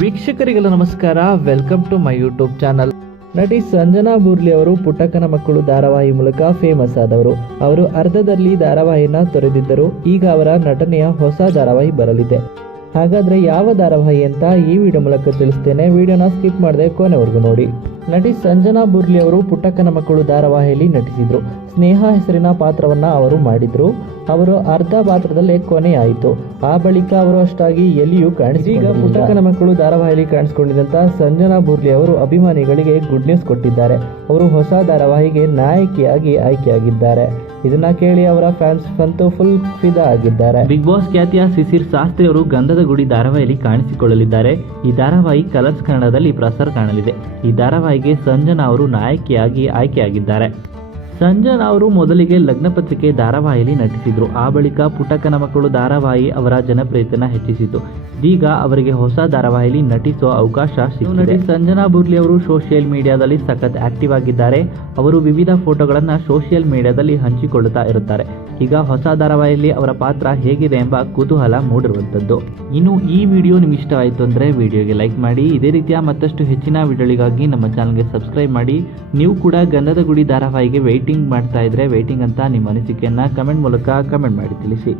ವೀಕ್ಷಕರಿಗೆಲ್ಲ ನಮಸ್ಕಾರ. Welcome to my YouTube channel ನಟಿ ಸಂಜನಾ ಬೂರ್ಲಿ ಅವರು ಪುಟ್ಟಕ್ಕನ ಮಕ್ಕಳು ಧಾರಾವಾಹಿ ಮೂಲಕ ಫೇಮಸ್ ಆದವರು. ಅವರು ಅರ್ಧದಲ್ಲಿ ಧಾರಾವಾಹಿನ ತೊರೆದಿದ್ದರು. ಈಗ ಅವರ ನಟನೆಯ ಹೊಸ ಧಾರಾವಾಹಿ ಬರಲಿದೆ. ಹಾಗಾದ್ರೆ ಯಾವ ಧಾರಾವಾಹಿ ಅಂತ ಈ ವಿಡಿಯೋ ಮೂಲಕ ತಿಳಿಸ್ತೇನೆ. ವಿಡಿಯೋನ ಸ್ಕಿಪ್ ಮಾಡದೆ ಕೊನೆವರೆಗೂ ನೋಡಿ. ನಟಿ ಸಂಜನಾ ಬುರ್ಲಿ ಅವರು ಪುಟ್ಟಕ್ಕನ ಮಕ್ಕಳು ಧಾರಾವಾಹಿಯಲ್ಲಿ ನಟಿಸಿದ್ರು. ಸ್ನೇಹ ಹೆಸರಿನ ಪಾತ್ರವನ್ನ ಅವರು ಮಾಡಿದ್ರು. ಅವರು ಅರ್ಧ ಪಾತ್ರದಲ್ಲೇ ಕೊನೆಯಾಯಿತು. ಆ ಬಳಿಕ ಅವರು ಅಷ್ಟಾಗಿ ಎಲ್ಲಿಯೂ ಕಾಣಿಸಿಈಗ ಪುಟ್ಟಕ್ಕನ ಮಕ್ಕಳು ಧಾರಾವಾಹಿಯಲ್ಲಿ ಕಾಣಿಸಿಕೊಂಡಿದ್ದಂತ ಸಂಜನಾ ಬುರ್ಲಿ ಅವರು ಅಭಿಮಾನಿಗಳಿಗೆ ಗುಡ್ ನ್ಯೂಸ್ ಕೊಟ್ಟಿದ್ದಾರೆ. ಅವರು ಹೊಸ ಧಾರಾವಾಹಿಗೆ ನಾಯಕಿಯಾಗಿ ಆಯ್ಕೆಯಾಗಿದ್ದಾರೆ. ಇದನ್ನ ಕೇಳಿ ಅವರ ಫ್ಯಾನ್ಸ್ ಅಂತೂ ಫುಲ್ ಫಿದಾ ಆಗಿದ್ದಾರೆ. ಬಿಗ್ ಬಾಸ್ ಖ್ಯಾತಿಯ ಶಿಶಿರ್ ಶಾಸ್ತ್ರಿ ಅವರು ಗಂಧದ ಗುಡಿ ಧಾರಾವಾಹಿಯಲ್ಲಿ ಕಾಣಿಸಿಕೊಳ್ಳಲಿದ್ದಾರೆ. ಈ ಧಾರಾವಾಹಿ ಕಲರ್ಸ್ ಕನ್ನಡದಲ್ಲಿ ಪ್ರಸಾರ ಕಾಣಲಿದೆ. ಈ ಧಾರಾವಾಹಿಗೆ ಸಂಜನಾ ಅವರು ನಾಯಕಿಯಾಗಿ ಆಯ್ಕೆಯಾಗಿದ್ದಾರೆ. ಸಂಜನಾ ಅವರು ಮೊದಲಿಗೆ ಲಗ್ನ ಪತ್ರಿಕೆ ಧಾರಾವಾಹಿಯಲ್ಲಿ ನಟಿಸಿದ್ರು. ಆ ಬಳಿಕ ಪುಟಕನ ಮಕ್ಕಳು ಧಾರಾವಾಹಿ ಅವರ ಜನಪ್ರಿಯತೆಯನ್ನು ಹೆಚ್ಚಿಸಿತು. ಇದೀಗ ಅವರಿಗೆ ಹೊಸ ಧಾರಾವಾಹಿಯಲ್ಲಿ ನಟಿಸುವ ಅವಕಾಶ ನಟಿ ಸಂಜನಾ ಬುರ್ಲಿ ಅವರು ಸೋಷಿಯಲ್ ಮೀಡಿಯಾದಲ್ಲಿ ಸಖತ್ ಆಕ್ಟಿವ್ ಆಗಿದ್ದಾರೆ. ಅವರು ವಿವಿಧ ಫೋಟೋಗಳನ್ನು ಸೋಷಿಯಲ್ ಮೀಡಿಯಾದಲ್ಲಿ ಹಂಚಿಕೊಳ್ಳುತ್ತಾ ಇರುತ್ತಾರೆ. ಈಗ ಹೊಸ ಧಾರಾವಾಹಿಯಲ್ಲಿ ಅವರ ಪಾತ್ರ ಹೇಗಿದೆ ಎಂಬ ಕುತೂಹಲ ಮೂಡಿರುವಂಥದ್ದು. ಇನ್ನು ಈ ವಿಡಿಯೋ ನಿಮ್ಗೆ ಇಷ್ಟವಾಯಿತು ಅಂದರೆ ವಿಡಿಯೋಗೆ ಲೈಕ್ ಮಾಡಿ. ಇದೇ ರೀತಿಯ ಮತ್ತಷ್ಟು ಹೆಚ್ಚಿನ ವಿಡಿಯೋಗಳಿಗಾಗಿ ನಮ್ಮ ಚಾನಲ್ಗೆ ಸಬ್ಸ್ಕ್ರೈಬ್ ಮಾಡಿ. ನೀವು ಕೂಡ ಗಂಧದ ಗುಡಿ ಧಾರಾವಾಹಿಗೆ ವೆಯ್ಟಿಂಗ್ ಮಾಡ್ತಾ ಇದ್ರೆ ವೇಟಿಂಗ್ ಅಂತ ನಿಮ್ಮ ಅನಿಸಿಕೆಯನ್ನು ಕಮೆಂಟ್ ಮೂಲಕ ಕಮೆಂಟ್ ಮಾಡಿ ತಿಳಿಸಿ.